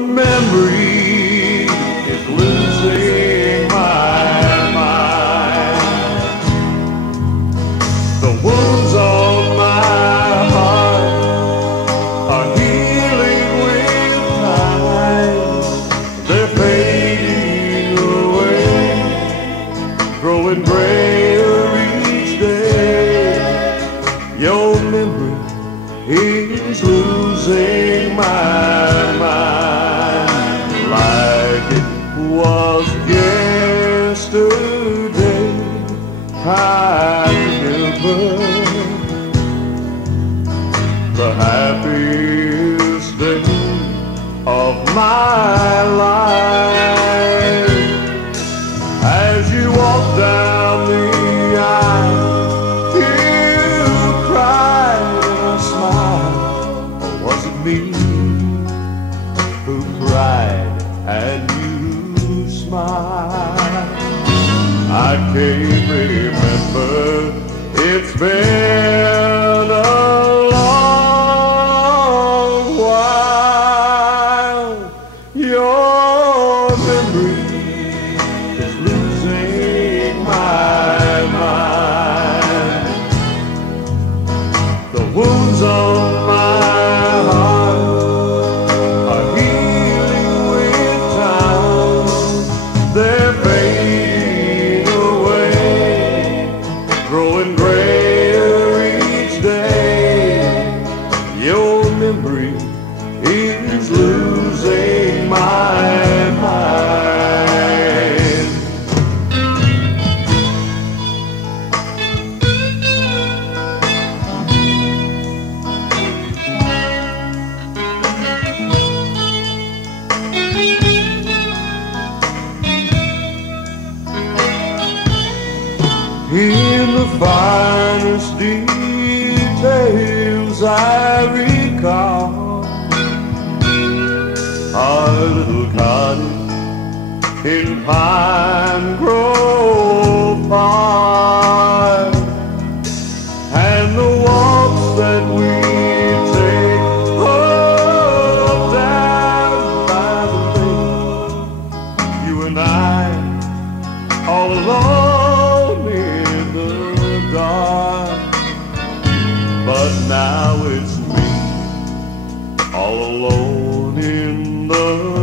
memory is losing my mind. The wounds on my heart are healing with time. They're fading away, growing grayer each day. Your memory is losing my mind, like it was yesterday. I remember the happiest day of my life. As you walk down the aisle, you cried and I smiled. Or was it me who cried and you smiled? I can't remember. It's been a long while. Your memory is losing my mind. The wounds on my heart are healing with time. They're fading away, growing grayer each day. Your memory is losing my mind. In the finest details I recall our little cottage in Pine Grove Park, and the walks that we take down by the lake. You and I, all alone in the dark. But now it's me, all alone in the